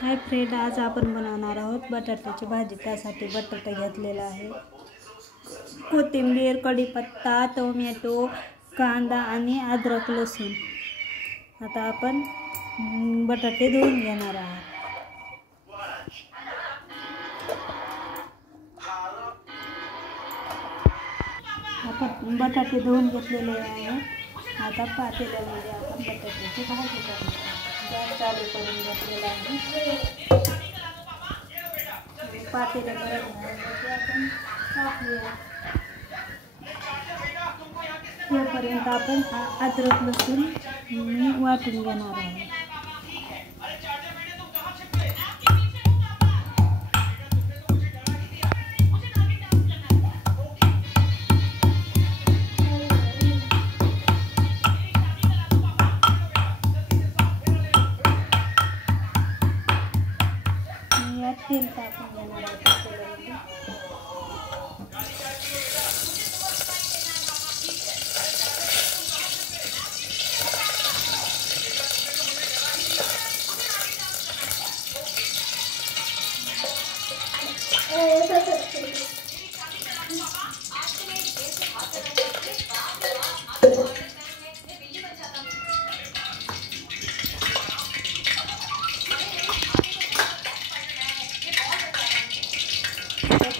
Hi friend, आज आपण बनवणार आहोत बटाट्याची भाजी। त्यासाठी बटाटा घेतलेला आहे, कोथिंबीर, कढीपत्ता, टोमॅटो, कांदा आणि अद्रक लसूण। आता आपण बटाटे धुवून घेणार आहोत। आपण बटाटे धुवून घेतलेले आहेत। आता पातेल्यामध्ये आपण बटाट्याची भाजी करणार आहोत। गॅस चालू करून घेतलेला आहे। पातेलं गरम झाल्यानंतर आपण टाकूया। तोपर्यंत आपण अद्रक लसूण वाटून घेणार आहोत। तेल टाकून घेणार आहोत।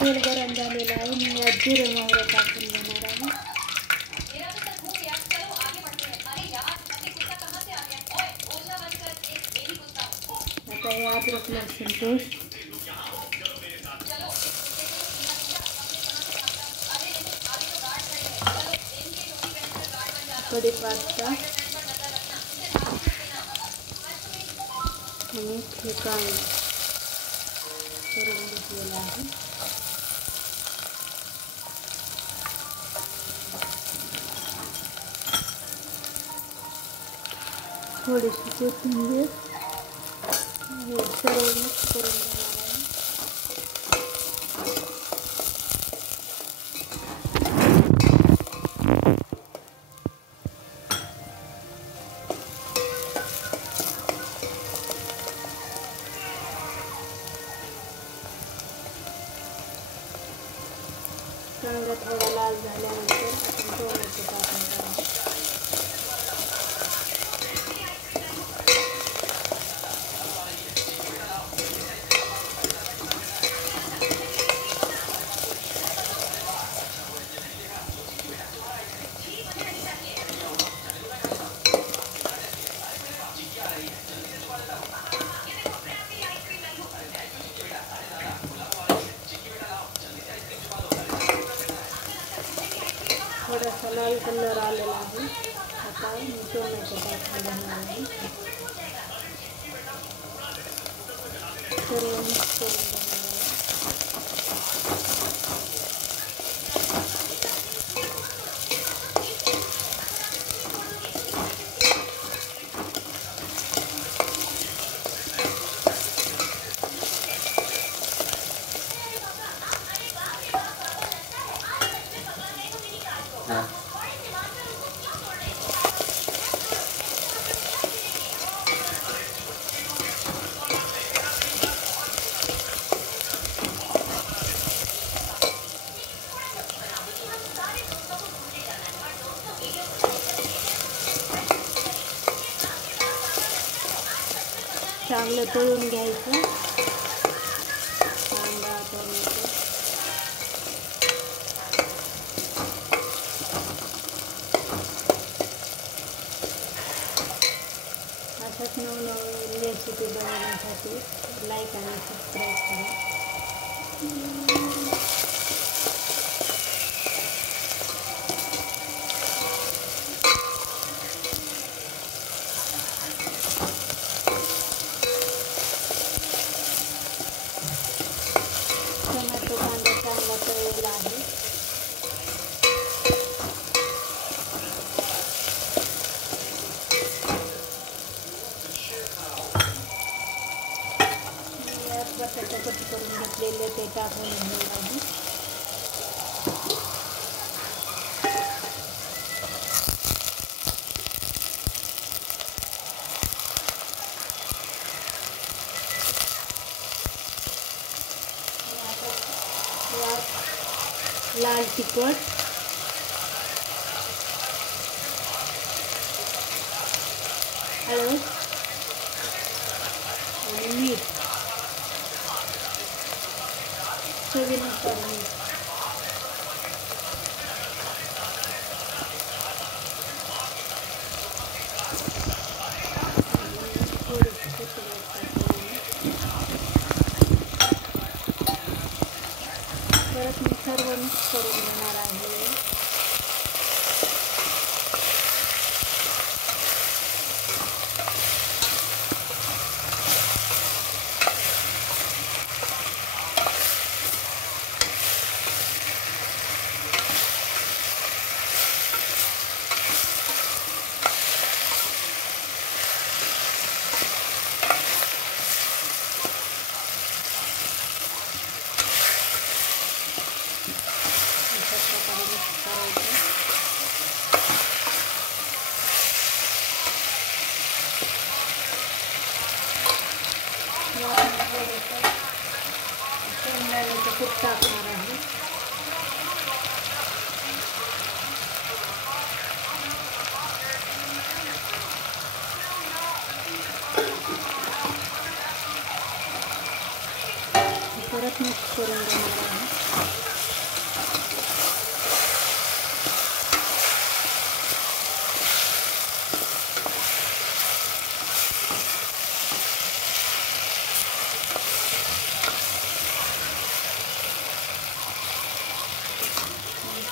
तेल गरम झालेलं आहे। मी यात जिरे मोहरी टाकून घेणार आहे। आता हे अद्रक लसूण पेस्ट, कढीपत्ता आणि कांदा करून घेतलेला आहे। थोडीशी कोथिंबीर सर्व मिक्स करून घेणार आहे। कांदा थोडा लाल झाल्यानंतर आपण टोमॅटो टाकून द्यायचे। थोडासा लाल कलर आलेला आहे। आता मी टोमॅटो टाकून घेणार आहे। सर्व मिक्स करून घेणार आहे। चांगलं तळून घ्यायचं कांदा, टोमॅटो। अशाच नवनवीन रेसिपी बनवण्यासाठी लाईक आणि सबस्क्राईब करा। टोमॅटो कांदा चांगला तळलेला आहे। यात बटाटा कट करून घेतलेले ते टाकून घेणार आहे। लाल तिखट, हळद आणि मीठ, चवीनुसार मीठ. परत मी सर्व मिक्स करून घेणार आहे. शेंगदाण्याचं कूट टाकणार आहे. परत मिक्स करून घेणार आहे.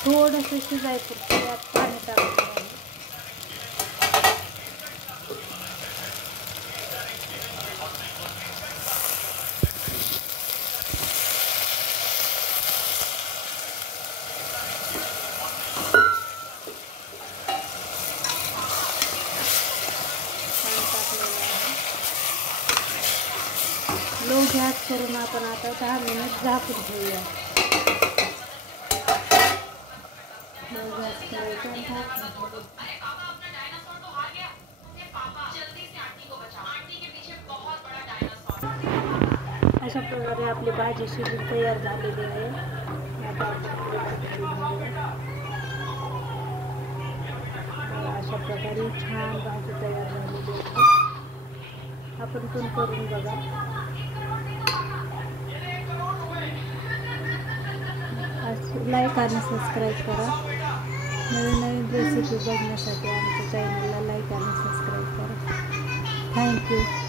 थोडंसं शिजायपुरतं यात पाणी टाकणार आहे. लो गॅस करून आपण आता 10 मिनिट झाकून ठेवूया. अशा प्रकारे आपली भाजी शिजून तयार झालेली आहे. अशा प्रकारे छान भाजी तयार झालेली आहे. आपण पण करून बघा. लाईक आणि सबस्क्राईब करा. नवीन नवीन रेसिपी बघण्यासाठी आमच्या चॅनलला लाईक आणि सबस्क्राईब करा. थँक्यू.